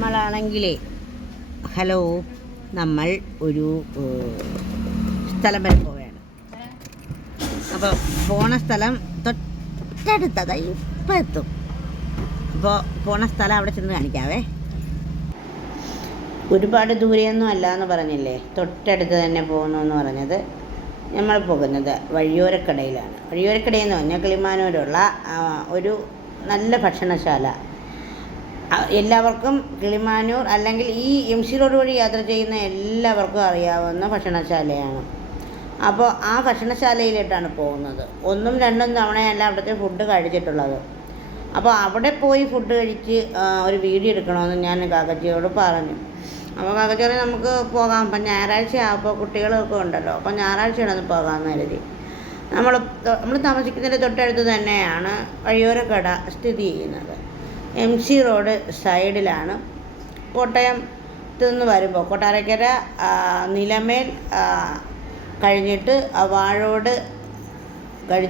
നമ്മളാണെങ്കിലേ hello നമ്മൾ ഒരു സ്ഥലം വരെ പോവുകയാണ്. അപ്പോൾ പോണ സ്ഥലം തൊട്ടടുത്തതായി ഇപ്പം എത്തും. അപ്പോൾ പോണ സ്ഥലം അവിടെ ചെന്ന് കാണിക്കാവേ. ഒരുപാട് ദൂരെയൊന്നും അല്ല എന്ന് പറഞ്ഞില്ലേ, തൊട്ടടുത്ത് തന്നെ പോകുന്നു പറഞ്ഞത്. നമ്മൾ പോകുന്നത് വഴിയോരക്കടയിലാണ്. വഴിയോരക്കടയെന്ന് പറഞ്ഞാൽ കിളിമാനൂരുള്ള ഒരു നല്ല ഭക്ഷണശാല. എല്ലാവർക്കും കിളിമാനൂർ അല്ലെങ്കിൽ ഈ MC റോഡ് വഴി യാത്ര ചെയ്യുന്ന എല്ലാവർക്കും അറിയാവുന്ന ഭക്ഷണശാലയാണ്. അപ്പോൾ ആ ഭക്ഷണശാലയിലേട്ടാണ് പോകുന്നത്. 1-2 തവണയല്ല അവിടുത്തെ ഫുഡ് കഴിച്ചിട്ടുള്ളത്. അപ്പോൾ അവിടെ പോയി ഫുഡ് കഴിച്ച് ഒരു വീഡിയോ എടുക്കണമെന്ന് ഞാൻ കാക്കച്ചിയോട് പറഞ്ഞു. അപ്പോൾ കാക്കച്ചി പറഞ്ഞു നമുക്ക് പോകാം, അപ്പം ഞായറാഴ്ച ആകുമ്പോൾ കുട്ടികളൊക്കെ ഉണ്ടല്ലോ, അപ്പം ഞായറാഴ്ചയാണെന്ന് പോകാമെന്ന് കരുതി. നമ്മൾ താമസിക്കുന്നതിൻ്റെ തൊട്ടടുത്ത് തന്നെയാണ് വഴിയോരക്കട സ്ഥിതി ചെയ്യുന്നത്. MC റോഡ് സൈഡിലാണ്. കോട്ടയത്ത് നിന്ന് വരുമ്പോൾ കൊട്ടാരക്കര നിലമേൽ കഴിഞ്ഞിട്ട് വാഴോട്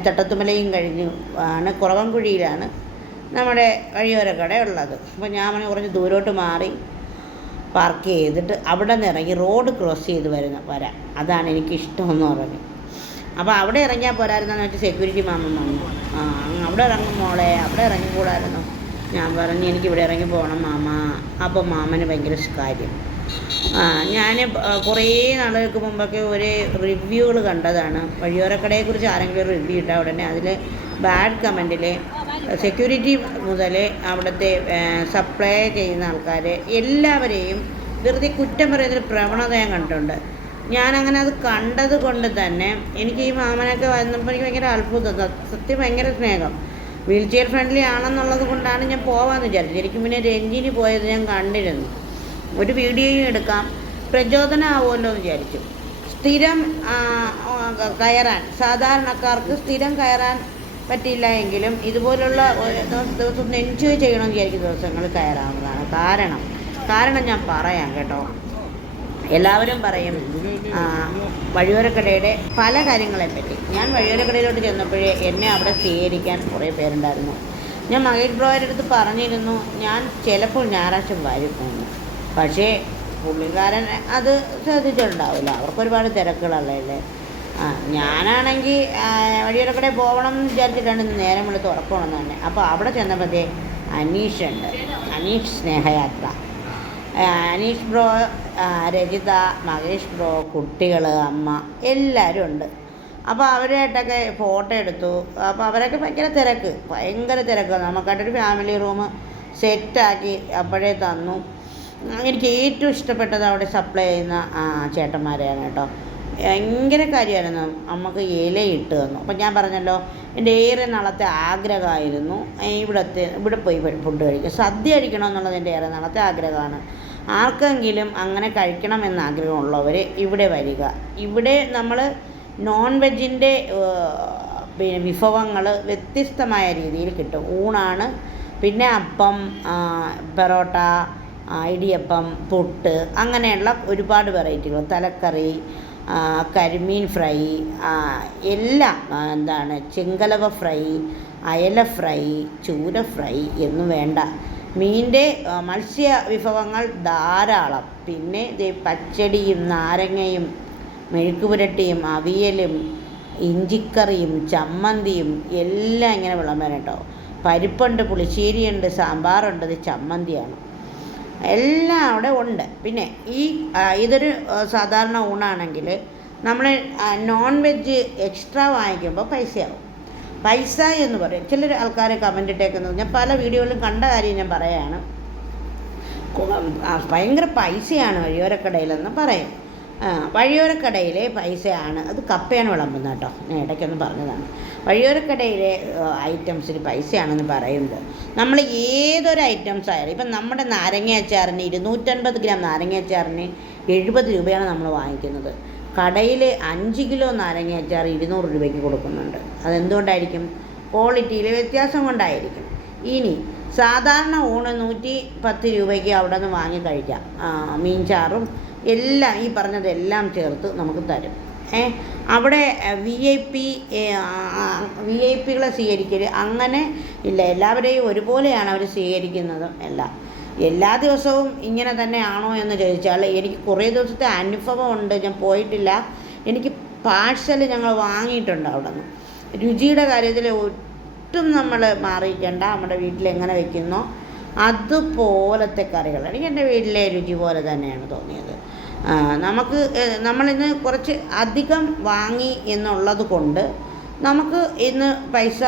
തട്ടത്തുമലയും കഴിഞ്ഞ് ആണ് കുറവൻകുഴിയിലാണ് നമ്മുടെ വഴിയോരക്കട ഉള്ളത്. അപ്പോൾ ഞാൻ കുറച്ച് ദൂരോട്ട് മാറി പാർക്ക് ചെയ്തിട്ട് അവിടെ നിന്ന് ഇറങ്ങി റോഡ് ക്രോസ് ചെയ്ത് വരാം, അതാണ് എനിക്കിഷ്ടമെന്ന് പറഞ്ഞു. അപ്പോൾ അവിടെ ഇറങ്ങിയാൽ പോരായിരുന്നെന്ന് വെച്ചാൽ സെക്യൂരിറ്റി മാമൻ വന്നു. അവിടെ ഇറങ്ങും മോളെ, അവിടെ ഇറങ്ങിക്കൂടായിരുന്നു. ഞാൻ പറഞ്ഞു എനിക്കിവിടെ ഇറങ്ങി പോകണം മാമ. അപ്പോൾ മാമന് ഭയങ്കര കാര്യം. ഞാൻ കുറേ നാളുകൾക്ക് മുമ്പൊക്കെ ഒരു റിവ്യൂകൾ കണ്ടതാണ്. വഴിയോരക്കടയെക്കുറിച്ച് ആരെങ്കിലും ഒരു റിവ്യൂ ഇട്ടാൽ ഉടനെ അതിൽ ബാഡ് കമൻറ്റിൽ സെക്യൂരിറ്റി മുതൽ അവിടുത്തെ സപ്ലൈ ചെയ്യുന്ന ആൾക്കാർ എല്ലാവരെയും വെറുതെ കുറ്റം പറയുന്നൊരു പ്രവണത ഞാൻ കണ്ടിട്ടുണ്ട്. ഞാനങ്ങനെ അത് കണ്ടത് കൊണ്ട് തന്നെ എനിക്ക് ഈ മാമനൊക്കെ വന്നപ്പോൾ എനിക്ക് ഭയങ്കര അത്ഭുതം, സത്യം ഭയങ്കര സ്നേഹം. വീൽ ചെയർ ഫ്രണ്ട്ലി ആണെന്നുള്ളത് കൊണ്ടാണ് ഞാൻ പോകാമെന്ന് വിചാരിച്ചത്. ശരിക്കും പിന്നെ രഞ്ജിനി പോയത് ഞാൻ കണ്ടിരുന്നു. ഒരു വീഡിയോയും എടുക്കാം, പ്രചോദനമാവുമല്ലോ എന്ന് വിചാരിച്ചു. സ്ഥിരം കയറാൻ സാധാരണക്കാർക്ക് സ്ഥിരം കയറാൻ പറ്റില്ല എങ്കിലും ഇതുപോലുള്ള ദിവസം എൻജോയ് ചെയ്യണമെന്ന് വിചാരിക്കുന്ന ദിവസങ്ങൾ കയറാവുന്നതാണ്. കാരണം ഞാൻ പറയാം കേട്ടോ. എല്ലാവരും പറയും വഴിയോരക്കടയുടെ പല കാര്യങ്ങളെപ്പറ്റി. ഞാൻ വഴിയോരക്കടയിലോട്ട് ചെന്നപ്പോഴേ എന്നെ അവിടെ സ്വീകരിക്കാൻ കുറേ പേരുണ്ടായിരുന്നു. ഞാൻ മഹേഷ് ബ്രോയുടെ അടുത്ത് പറഞ്ഞിരുന്നു ഞാൻ ചിലപ്പോൾ ഞായറാഴ്ച വരുമെന്ന്. പക്ഷേ പുള്ളിക്കാരൻ അത് ശ്രദ്ധിച്ചിട്ടുണ്ടാവില്ല, അവർക്കൊരുപാട് തിരക്കുകളല്ലേ. ഞാനാണെങ്കിൽ വഴിയോരക്കടയിൽ പോകണം എന്ന് വിചാരിച്ചിട്ടാണ് ഇന്ന് നേരം വിളിച്ച് ഉറക്കണമെന്ന് തന്നെ. അപ്പോൾ അവിടെ ചെന്നപ്പോഴത്തേ അനീഷുണ്ട്, അനീഷ് സ്നേഹയാത്ര. അനീഷ് ബ്രോ, രജിത, മഹേഷ് ബ്രോ, കുട്ടികൾ, അമ്മ എല്ലാവരും ഉണ്ട്. അപ്പോൾ അവരായിട്ടൊക്കെ ഫോട്ടോ എടുത്തു. അപ്പോൾ അവരൊക്കെ ഭയങ്കര തിരക്ക്. നമുക്കായിട്ടൊരു ഫാമിലി റൂം സെറ്റാക്കി അപ്പോഴേ തന്നു. എനിക്ക് ഏറ്റവും ഇഷ്ടപ്പെട്ടത് അവിടെ സപ്ലൈ ചെയ്യുന്ന ചേട്ടന്മാരെയാണ് കേട്ടോ. ഭയങ്കര കാര്യമായിരുന്നു. നമുക്ക് ഇലയിട്ട് തന്നു. അപ്പം ഞാൻ പറഞ്ഞല്ലോ എൻ്റെ ഏറെ നാളത്തെ ആഗ്രഹമായിരുന്നു ഇവിടെ പോയി ഫുഡ് കഴിക്കുക, സദ്യ കഴിക്കണമെന്നുള്ളത് എൻ്റെ ഏറെ നാളത്തെ ആഗ്രഹമാണ്. ആർക്കെങ്കിലും അങ്ങനെ കഴിക്കണമെന്ന് ആഗ്രഹമുള്ളവർ ഇവിടെ വരിക. ഇവിടെ നമ്മൾ നോൺ വെജിൻ്റെ വിഭവങ്ങൾ വ്യത്യസ്തമായ രീതിയിൽ കിട്ടും. ഊണാണ്, പിന്നെ അപ്പം, പെറോട്ട, ഇടിയപ്പം, പുട്ട്, അങ്ങനെയുള്ള ഒരുപാട് വെറൈറ്റികൾ, തലക്കറി, കരിമീൻ ഫ്രൈ, എല്ലാം ചെങ്കലവ ഫ്രൈ, അയല ഫ്രൈ, ചൂര ഫ്രൈ എന്നും വേണ്ട, മീൻ്റെ മത്സ്യ വിഭവങ്ങൾ ധാരാളം. പിന്നെ പച്ചടിയും നാരങ്ങയും മെഴുക്കുപുരട്ടിയും അവിയലും ഇഞ്ചിക്കറിയും ചമ്മന്തിയും എല്ലാം ഇങ്ങനെ വിളമ്പരം കേട്ടോ. പരിപ്പുണ്ട്, പുളിശ്ശേരിയുണ്ട്, സാമ്പാറുണ്ട്, ഇത് ചമ്മന്തിയാണ്, എല്ലാം അവിടെ ഉണ്ട്. പിന്നെ ഇതൊരു സാധാരണ ഊണാണെങ്കിൽ നമ്മൾ നോൺ വെജ് എക്സ്ട്രാ വാങ്ങിക്കുമ്പോൾ പൈസ എന്ന് പറയും. ചിലർ ആൾക്കാരെ കമൻ്റ് ഇട്ടേക്കുന്നത് ഞാൻ പല വീഡിയോയിലും കണ്ട കാര്യം ഞാൻ പറയുകയാണ്. ഭയങ്കര പൈസയാണ് വഴിയോരക്കടയിലെന്ന് പറയും. വഴിയോരക്കടയിലെ പൈസയാണ്, അത് കപ്പയാണ് വിളമ്പുന്നത് കേട്ടോ. ഞാൻ ഇടയ്ക്കൊന്ന് പറഞ്ഞതാണ്. വഴിയോരക്കടയിലെ ഐറ്റംസിന് പൈസയാണെന്ന് പറയുന്നത്. നമ്മൾ ഏതൊരു ഐറ്റംസ് ആയാലും, ഇപ്പം നമ്മുടെ നാരങ്ങാച്ചാറിന് 250 ഗ്രാം നാരങ്ങാച്ചാറിന് 70 രൂപയാണ് നമ്മൾ വാങ്ങിക്കുന്നത്. കടയിൽ 5 കിലോ നാരങ്ങാച്ചാർ 200 രൂപയ്ക്ക് കൊടുക്കുന്നുണ്ട്. അതെന്തുകൊണ്ടായിരിക്കും? ക്വാളിറ്റിയിൽ വ്യത്യാസം കൊണ്ടായിരിക്കും. ഇനി സാധാരണ ഊണ് 110 രൂപയ്ക്ക് അവിടെ നിന്ന് വാങ്ങി കഴിക്കാം. മീൻ ചാറും എല്ലാം ഈ പറഞ്ഞതെല്ലാം ചേർത്ത് നമുക്ക് തരും. അവിടെ VIP കളെ സ്വീകരിക്കൽ അങ്ങനെ ഇല്ല. എല്ലാവരെയും ഒരുപോലെയാണ് അവർ സ്വീകരിക്കുന്നതും എല്ലാം. എല്ലാ ദിവസവും ഇങ്ങനെ തന്നെയാണോ എന്ന് ചോദിച്ചാൽ എനിക്ക് കുറേ ദിവസത്തെ അനുഭവമുണ്ട്. ഞാൻ പോയിട്ടില്ല. എനിക്ക് പാഴ്സൽ ഞങ്ങൾ വാങ്ങിയിട്ടുണ്ട് അവിടെ നിന്ന്. രുചിയുടെ കാര്യത്തിൽ ഒട്ടും നമ്മൾ മാറിയിക്കേണ്ട. നമ്മുടെ വീട്ടിൽ എങ്ങനെ വെക്കുന്നോ അതുപോലത്തെ കറികൾ എനിക്ക് എൻ്റെ വീട്ടിലെ രുചി പോലെ തന്നെയാണ് തോന്നിയത്. നമുക്ക് നമ്മളിന്ന് കുറച്ച് അധികം വാങ്ങി എന്നുള്ളത് കൊണ്ട് നമുക്ക് ഇന്ന് പൈസ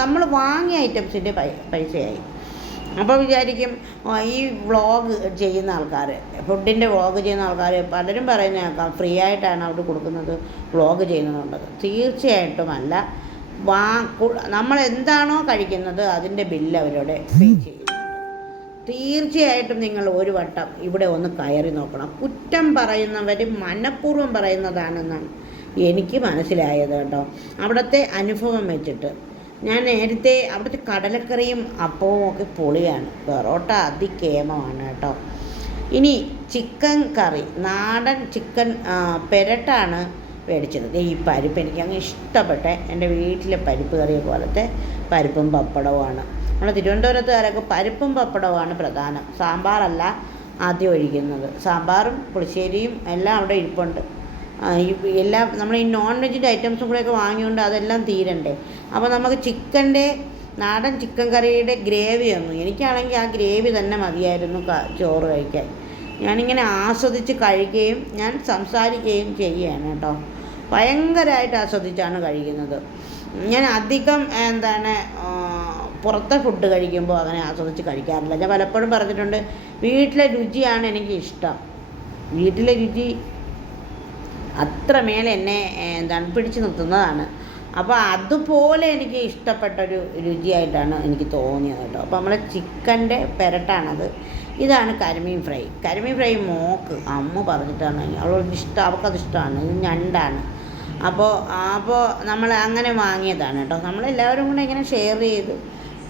നമ്മൾ വാങ്ങിയ ഐറ്റംസിൻ്റെ പൈസയായി. അപ്പോൾ വിചാരിക്കും ഈ വ്ളോഗ് ചെയ്യുന്ന ആൾക്കാർ, ഫുഡിൻ്റെ വ്ളോഗ് ചെയ്യുന്ന ആൾക്കാർ പലരും പറയുന്ന കേൾക്കാം ഫ്രീ ആയിട്ടാണ് അവിടെ കൊടുക്കുന്നത് വ്ളോഗ് ചെയ്യുന്നതുള്ളത്. തീർച്ചയായിട്ടുമല്ല. നമ്മൾ എന്താണോ കഴിക്കുന്നത് അതിൻ്റെ ബില്ല് അവരോട് പേ ചെയ്യുന്നുണ്ട്. തീർച്ചയായിട്ടും നിങ്ങൾ ഒരു വട്ടം ഇവിടെ ഒന്ന് കയറി നോക്കണം. കുറ്റം പറയുന്നവർ മനഃപൂർവ്വം പറയുന്നതാണെന്നാണ് എനിക്ക് മനസ്സിലായത് കേട്ടോ, അവിടുത്തെ അനുഭവം വെച്ചിട്ട്. ഞാൻ നേരത്തെ അവിടുത്തെ കടലക്കറിയും അപ്പവും ഒക്കെ പൊളിയാണ്, പൊറോട്ട അതികേമമാണ് കേട്ടോ. ഇനി ചിക്കൻ കറി, നാടൻ ചിക്കൻ പെരട്ടാണ് മേടിച്ചത്. ഈ പരിപ്പ് എനിക്ക് അങ്ങ് ഇഷ്ടപ്പെട്ട എൻ്റെ വീട്ടിലെ പരിപ്പ് കറിയെ പോലത്തെ പരിപ്പും പപ്പടവുമാണ്. നമ്മുടെ തിരുവനന്തപുരത്തുകാരൊക്കെ പരിപ്പും പപ്പടവുമാണ് പ്രധാനം, സാമ്പാറല്ല ആദ്യം ഒഴിക്കുന്നത്. സാമ്പാറും പുളിശ്ശേരിയും എല്ലാം അവിടെ ഇരിപ്പുണ്ട്. എല്ലാം നമ്മൾ ഈ നോൺ വെജിൻ്റെ ഐറ്റംസും കൂടെയൊക്കെ വാങ്ങിയുകൊണ്ട് അതെല്ലാം തീരണ്ടേ. അപ്പോൾ നമുക്ക് ചിക്കൻ്റെ നാടൻ ചിക്കൻ കറിയുടെ ഗ്രേവി ഒന്നും, എനിക്കാണെങ്കിൽ ആ ഗ്രേവി തന്നെ മതിയായിരുന്നു ചോറ് കഴിക്കാൻ. ഞാനിങ്ങനെ ആസ്വദിച്ച് കഴിക്കുകയും ഞാൻ സംസാരിക്കുകയും ചെയ്യുകയാണ് കേട്ടോ. ഭയങ്കരമായിട്ട് ആസ്വദിച്ചാണ് കഴിക്കുന്നത്. ഞാൻ അധികം പുറത്തെ ഫുഡ് കഴിക്കുമ്പോൾ അങ്ങനെ ആസ്വദിച്ച് കഴിക്കാറില്ല. ഞാൻ പലപ്പോഴും പറഞ്ഞിട്ടുണ്ട്, വീട്ടിലെ രുചിയാണ് എനിക്ക് ഇഷ്ടം. വീട്ടിലെ രുചി അത്രമേൽ എന്നെ പിടിച്ചു നിർത്തുന്നതാണ്. അപ്പോൾ അതുപോലെ എനിക്ക് ഇഷ്ടപ്പെട്ടൊരു രുചിയായിട്ടാണ് എനിക്ക് തോന്നിയത് കേട്ടോ. അപ്പോൾ നമ്മളെ ചിക്കൻ്റെ പെരട്ടാണത്. ഇതാണ് കരിമീൻ ഫ്രൈ. കരിമീൻ ഫ്രൈ മോക്ക് അമ്മ പറഞ്ഞിട്ടാണ്, അവൾക്കത് ഇഷ്ടമാണ്. ഇത് ഞണ്ടാണ്. അപ്പോൾ നമ്മൾ അങ്ങനെ വാങ്ങിയതാണ് കേട്ടോ. നമ്മളെല്ലാവരും കൂടെ ഇങ്ങനെ ഷെയർ ചെയ്ത്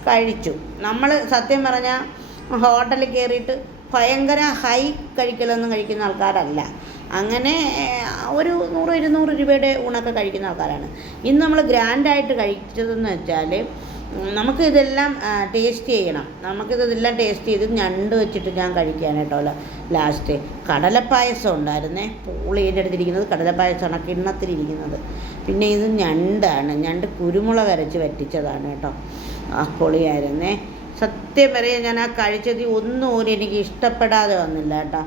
കഴിച്ചു. നമ്മൾ സത്യം പറഞ്ഞാൽ ഹോട്ടലിൽ കയറിയിട്ട് ഭയങ്കര ഹൈ കഴിക്കലൊന്നും കഴിക്കുന്ന ആൾക്കാരല്ല. അങ്ങനെ ഒരു 100-200 രൂപയുടെ ഊണൊക്കെ കഴിക്കുന്ന ആൾക്കാരാണ്. ഇന്ന് നമ്മൾ ഗ്രാൻഡായിട്ട് കഴിച്ചതെന്ന് വെച്ചാൽ നമുക്കിതെല്ലാം ടേസ്റ്റ് ചെയ്യണം. നമുക്കിതെല്ലാം ടേസ്റ്റ് ചെയ്ത് ഞണ്ട് വെച്ചിട്ട് ഞാൻ കഴിക്കാൻ കേട്ടോ. ലാസ്റ്റ് കടലപ്പായസം ഉണ്ടായിരുന്നേ, പൂളിയുടെ അടുത്തിരിക്കുന്നത് കടലപ്പായസമാണ്, കിണ്ണത്തിലിരിക്കുന്നത്. പിന്നെ ഇത് ഞണ്ടാണ്, ഞണ്ട് കുരുമുളക് അരച്ച് വറ്റിച്ചതാണ് കേട്ടോ. പൊളിയായിരുന്നേ. സത്യം പറയാൻ ഞാൻ ആ കഴിച്ചത് ഒന്നും എനിക്ക് ഇഷ്ടപ്പെടാതെ വന്നില്ല കേട്ടോ.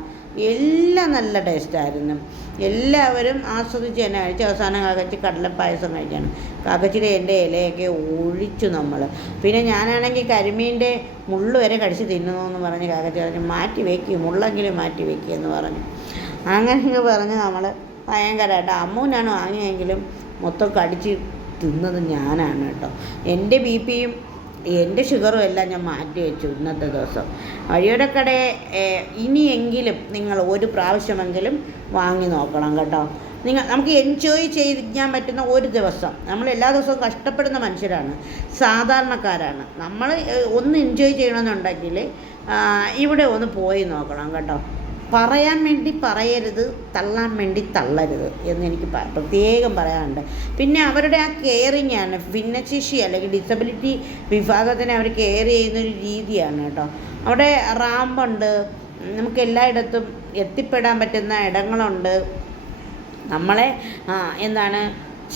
എല്ലാം നല്ല ടേസ്റ്റായിരുന്നു. എല്ലാവരും ആസ്വദിച്ച് തന്നെ കഴിച്ച് അവസാനം കാക്കച്ചി കടലപ്പായസം കഴിക്കാണ്. കാക്കച്ചിയുടെ എൻ്റെ ഇലയൊക്കെ ഒഴിച്ചു നമ്മൾ. പിന്നെ ഞാനാണെങ്കിൽ കരിമീൻ്റെ മുള്ള് വരെ കടിച്ച് തിന്നുന്നു പറഞ്ഞ് കാക്കച്ചി പറഞ്ഞു മാറ്റി വയ്ക്കുക, മുള്ളെങ്കിലും മാറ്റി വയ്ക്കുക എന്ന് പറഞ്ഞു. അങ്ങനെയൊക്കെ പറഞ്ഞ് നമ്മൾ ഭയങ്കരമായിട്ട് അമ്മൂനാണ് വാങ്ങിയെങ്കിലും മൊത്തം കടിച്ച് തിന്നത് ഞാനാണ് കേട്ടോ. എൻ്റെ ബി.പിയും എൻ്റെ ഷുഗറും എല്ലാം ഞാൻ മാറ്റി വെച്ചു ഇന്നത്തെ ദിവസം. വഴിയുടെ കടയെ ഇനിയെങ്കിലും നിങ്ങൾ ഒരു പ്രാവശ്യമെങ്കിലും വാങ്ങി നോക്കണം കേട്ടോ. നമുക്ക് എൻജോയ് ചെയ്യാൻ പറ്റുന്ന ഒരു ദിവസം. നമ്മൾ എല്ലാ ദിവസവും കഷ്ടപ്പെടുന്ന മനുഷ്യരാണ്, സാധാരണക്കാരാണ്. നമ്മൾ ഒന്ന് എൻജോയ് ചെയ്യണമെന്നുണ്ടെങ്കിൽ ഇവിടെ ഒന്ന് പോയി നോക്കണം കേട്ടോ. പറയാൻ വേണ്ടി പറയരുത്, തള്ളാൻ വേണ്ടി തള്ളരുത് എന്ന് എനിക്ക് പ്രത്യേകം പറയാനുണ്ട്. പിന്നെ അവരുടെ ആ കെയറിങ് ആണ്, ഭിന്നശേഷി അല്ലെങ്കിൽ ഡിസബിലിറ്റി വിഭാഗത്തിനെ അവർ കെയർ ചെയ്യുന്നൊരു രീതിയാണ് കേട്ടോ. അവിടെ റാമ്പുണ്ട്, നമുക്ക് എല്ലായിടത്തും എത്തിപ്പെടാൻ പറ്റുന്ന ഇടങ്ങളുണ്ട്. നമ്മളെ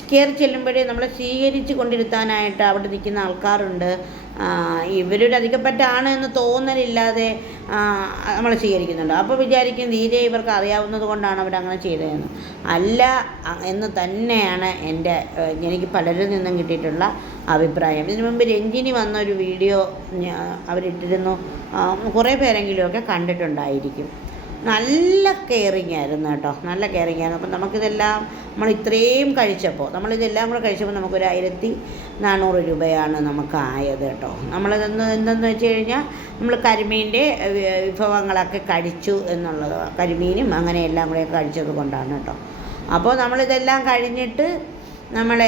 കയറി ചെല്ലുമ്പോഴേ നമ്മളെ സ്വീകരിച്ച് കൊണ്ടിരുത്താനായിട്ട് അവിടെ നിൽക്കുന്ന ആൾക്കാരുണ്ട്. ഇവരൊരു അധികപ്പറ്റാണ് എന്ന് തോന്നലില്ലാതെ നമ്മളെ സ്വീകരിക്കുന്നുണ്ട്. അപ്പോൾ വിചാരിക്കും തീരെ ഇവർക്ക് അറിയാവുന്നത് കൊണ്ടാണ് അവരങ്ങനെ ചെയ്തതെന്ന്. അല്ല എന്ന് തന്നെയാണ് എനിക്ക് പലരിൽ നിന്നും കിട്ടിയിട്ടുള്ള അഭിപ്രായം. ഇതിനു മുമ്പ് രഞ്ജിനി വന്നൊരു വീഡിയോ അവരിട്ടിരുന്നു, കുറേ പേരെങ്കിലുമൊക്കെ കണ്ടിട്ടുണ്ടായിരിക്കും. നല്ല കെയറിങ് ആയിരുന്നു കേട്ടോ, നല്ല കെയറിങ് ആയിരുന്നു. അപ്പം നമുക്കിതെല്ലാം നമ്മളിതെല്ലാം കൂടെ കഴിച്ചപ്പോൾ നമുക്കൊരു 1400 രൂപയാണ് നമുക്കായത് കേട്ടോ. എന്തെന്ന് വെച്ച് കഴിഞ്ഞാൽ നമ്മൾ കരിമീൻ്റെ വിഭവങ്ങളൊക്കെ കഴിച്ചു എന്നുള്ളത്, കരിമീനും അങ്ങനെ എല്ലാം കൂടെ കഴിച്ചത് കൊണ്ടാണ് കേട്ടോ. അപ്പോൾ നമ്മളിതെല്ലാം കഴിഞ്ഞിട്ട് നമ്മൾ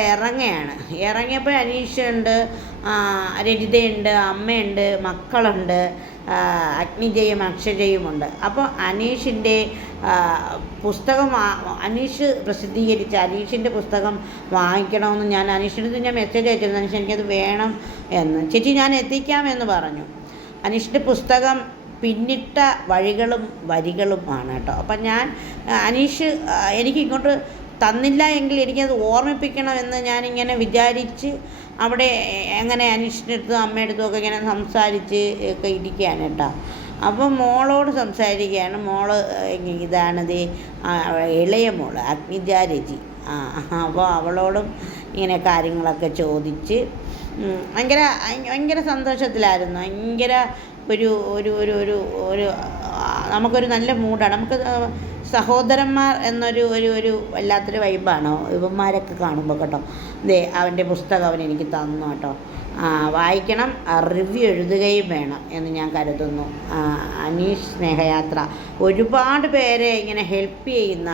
ഇറങ്ങിയപ്പോൾ അനീഷുണ്ട്, രജിതയുണ്ട്, അമ്മയുണ്ട്, മക്കളുണ്ട്, അഗ്നിജയും അക്ഷജയുമുണ്ട്. അപ്പോൾ അനീഷിൻ്റെ പുസ്തകം അനീഷ് പ്രസിദ്ധീകരിച്ച അനീഷിൻ്റെ പുസ്തകം വാങ്ങിക്കണമെന്ന് ഞാൻ അനീഷിൻ്റെ ഞാൻ മെസ്സേജ് അയച്ചിരുന്നു. അനീഷ് എനിക്കത് വേണം എന്ന്. ചേച്ചി ഞാൻ എത്തിക്കാമെന്ന് പറഞ്ഞു. അനീഷിൻ്റെ പുസ്തകം പിന്നിട്ട വഴികളും വരികളും ആണ് കേട്ടോ. അപ്പം ഞാൻ അനീഷ് എനിക്ക് ഇങ്ങോട്ട് തന്നില്ല എങ്കിൽ എനിക്കത് ഓർമ്മിപ്പിക്കണമെന്ന് ഞാനിങ്ങനെ വിചാരിച്ച് അവിടെ എങ്ങനെ അനീഷിൻ്റെ അടുത്തും അമ്മയുടെ അടുത്തും ഒക്കെ ഇങ്ങനെ സംസാരിച്ച് ഒക്കെ ഇരിക്കുകയാണ് കേട്ടോ. അപ്പം മോളോട് സംസാരിക്കുകയാണ്. മോള് ഇതാണിത് ഇളയ മോള് അഗ്നിജാരജി. അപ്പോൾ അവളോടും ഇങ്ങനെ കാര്യങ്ങളൊക്കെ ചോദിച്ച് ഭയങ്കര സന്തോഷത്തിലായിരുന്നു. ഭയങ്കര ഒരു ഒരു ഒരു ഒരു ഒരു നമുക്കൊരു നല്ല മൂഡാണ്. നമുക്ക് സഹോദരന്മാർ എന്നൊരു ഒരു ഒരു വല്ലാത്തൊരു വൈബാണ് ഇവന്മാരൊക്കെ കാണുമ്പോൾ കേട്ടോ. അവൻ്റെ പുസ്തകം അവൻ എനിക്ക് തന്നു കേട്ടോ. വായിക്കണം, റിവ്യൂ എഴുതുകയും വേണം എന്ന് ഞാൻ കരുതുന്നു. അനീഷ് സ്നേഹയാത്ര ഒരുപാട് പേരെ ഇങ്ങനെ ഹെൽപ്പ് ചെയ്യുന്ന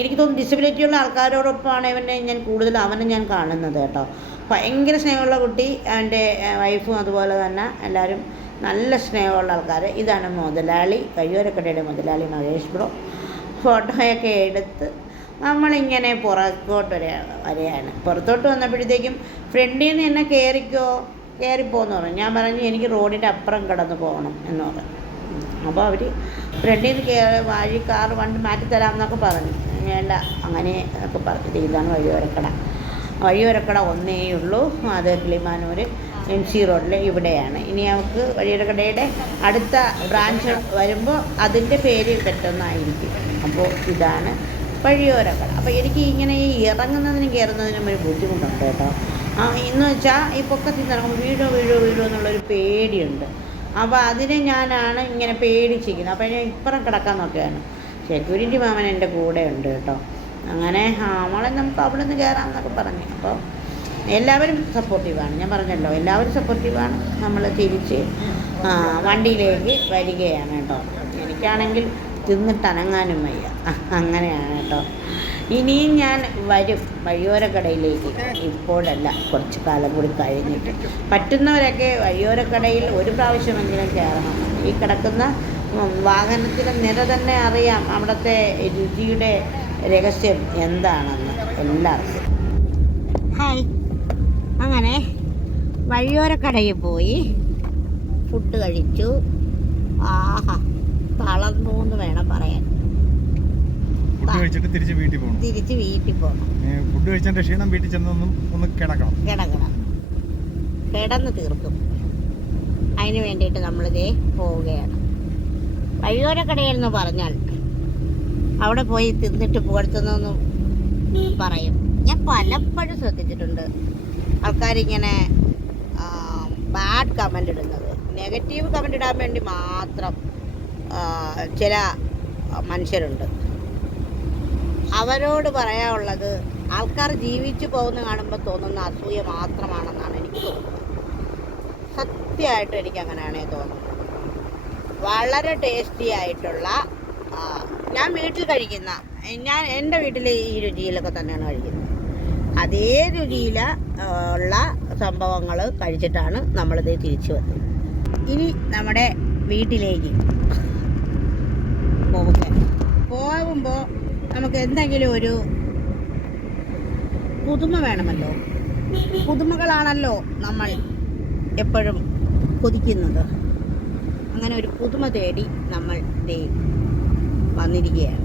എനിക്ക് തോന്നുന്നു ഡിസബിലിറ്റിയുള്ള ആൾക്കാരോടൊപ്പമാണ് അവനെ ഞാൻ കാണുന്നത് കേട്ടോ. ഭയങ്കര സ്നേഹമുള്ള കുട്ടി, അവൻ്റെ വൈഫും അതുപോലെ തന്നെ എല്ലാവരും നല്ല സ്നേഹമുള്ള ആൾക്കാർ. ഇതാണ് മുതലാളി, വഴിയോരക്കടയുടെ മുതലാളി മഹേഷ് ബ്രോ. ഫോട്ടോയൊക്കെ എടുത്ത് നമ്മളിങ്ങനെ പുറത്തോട്ട് വരെയാണ്. പുറത്തോട്ട് വന്നപ്പോഴത്തേക്കും ഫ്രണ്ടിൽ നിന്ന് എന്നെ കയറിപ്പോന്ന് പറഞ്ഞു. ഞാൻ പറഞ്ഞു എനിക്ക് റോഡിൻ്റെ അപ്പുറം കടന്ന് പോകണം എന്ന് പറഞ്ഞു. അപ്പോൾ അവർ ഫ്രണ്ടിൽ നിന്ന് വണ്ടി മാറ്റിത്തരാമെന്നൊക്കെ പറഞ്ഞു. വേണ്ട അങ്ങനെ ഒക്കെ പറഞ്ഞിട്ട് ഇതാണ് വഴിയോരക്കട ഒന്നേ ഉള്ളൂ. അത് കിളിമാനൂർ MC റോഡിൽ ഇവിടെയാണ്. ഇനി നമുക്ക് വഴിയോരക്കടയുടെ അടുത്ത ബ്രാഞ്ച് വരുമ്പോൾ അതിൻ്റെ പേര് പെട്ടെന്നായിരിക്കും. അപ്പോൾ ഇതാണ് വഴിയോരക്കട. അപ്പോൾ എനിക്ക് ഇങ്ങനെ ഈ ഇറങ്ങുന്നതിനും കയറുന്നതിനും ഒരു ബുദ്ധിമുട്ടുണ്ട് കേട്ടോ. എന്ന് വെച്ചാൽ ഈ പൊക്കത്തിൽ നിന്ന് വീഴോ എന്നുള്ളൊരു പേടിയുണ്ട്. അപ്പോൾ അതിനെ ഞാനാണ് ഇങ്ങനെ പേടിച്ചിരിക്കുന്നത്. അപ്പോൾ ഞാൻ ഇപ്പുറം കിടക്കാൻ നോക്കുകയാണ്. സെക്യൂരിറ്റി മാമൻ എൻ്റെ കൂടെ ഉണ്ട് കേട്ടോ. അങ്ങനെ മോളെ നമുക്ക് അവിടെ നിന്ന് കയറാമെന്നൊക്കെ പറഞ്ഞു. അപ്പോൾ എല്ലാവരും സപ്പോർട്ടീവാണ്. ഞാൻ പറഞ്ഞല്ലോ, എല്ലാവരും സപ്പോർട്ടീവാണ്. നമ്മൾ തിരിച്ച് വണ്ടിയിലേക്ക് വരികയാണ് കേട്ടോ. എനിക്കാണെങ്കിൽ തിന്നിട്ട് അനങ്ങാനും വയ്യ. അങ്ങനെയാണ് കേട്ടോ. ഇനിയും ഞാൻ വരും വഴിയോരക്കടയിലേക്ക്. ഇപ്പോഴല്ല, കുറച്ച് കാലം കൂടി കഴിഞ്ഞിട്ട്. പറ്റുന്നവരൊക്കെ വഴിയോരക്കടയിൽ ഒരു പ്രാവശ്യമെങ്കിലും കയറണം. ഈ കിടക്കുന്ന വാഹനത്തിൻ്റെ നിര തന്നെ അറിയാം അവിടുത്തെ രുചിയുടെ രഹസ്യം എന്താണെന്ന് എല്ലാവർക്കും. ഹായ്. അങ്ങനെ വഴിയോരക്കടയിൽ പോയി ഫുഡ് കഴിച്ചു. ആഹാ, തളർന്നു എന്ന് വേണം പറയാൻ. തിരിച്ച് വീട്ടിൽ പോകണം. ഫുഡ് കഴിച്ചതിന്റെ ക്ഷീണം വീട്ടിൽ ചെന്ന് കിടക്കണം. കിടന്ന് തീർക്കും. അതിന് വേണ്ടിയിട്ട് നമ്മളിതേ പോവുകയാണ്. വഴിയോരക്കടയെന്ന് പറഞ്ഞാൽ അവിടെ പോയി തിന്നിട്ട് പുകഴ്ത്തുന്നെന്ന് പറയും. ഞാൻ പലപ്പോഴും ശ്രദ്ധിച്ചിട്ടുണ്ട് ആൾക്കാരിങ്ങനെ ബാഡ് കമൻ്റ് ഇടുന്നത്. നെഗറ്റീവ് കമൻ്റ് ഇടാൻ വേണ്ടി മാത്രം ചില മനുഷ്യരുണ്ട്. അവരോട് പറയാനുള്ളത് ആൾക്കാർ ജീവിച്ചു പോകുന്ന കാണുമ്പോൾ തോന്നുന്ന അസൂയ മാത്രമാണെന്നാണ് എനിക്ക് തോന്നുന്നത്. സത്യമായിട്ടും എനിക്കങ്ങനെയാണേ തോന്നുന്നത്. വളരെ ടേസ്റ്റി ആയിട്ടുള്ള ഞാൻ വീട്ടിൽ കഴിക്കുന്ന എൻ്റെ വീട്ടിൽ ഈ രുചിയിലൊക്കെ തന്നെയാണ് കഴിക്കുന്നത്. അതേ രുചിയിൽ ഉള്ള സംഭവങ്ങൾ കഴിച്ചിട്ടാണ് നമ്മളിത് തിരിച്ചു വന്നത്. ഇനി നമ്മുടെ വീട്ടിലേക്ക് പോകുമ്പോൾ നമുക്ക് എന്തെങ്കിലും ഒരു പുതുമ വേണമല്ലോ. പുതുമകളാണല്ലോ നമ്മൾ എപ്പോഴും കൊതിക്കുന്നത്. അങ്ങനെ ഒരു പുതുമ തേടി നമ്മൾ വന്നിരിക്കുകയാണ്.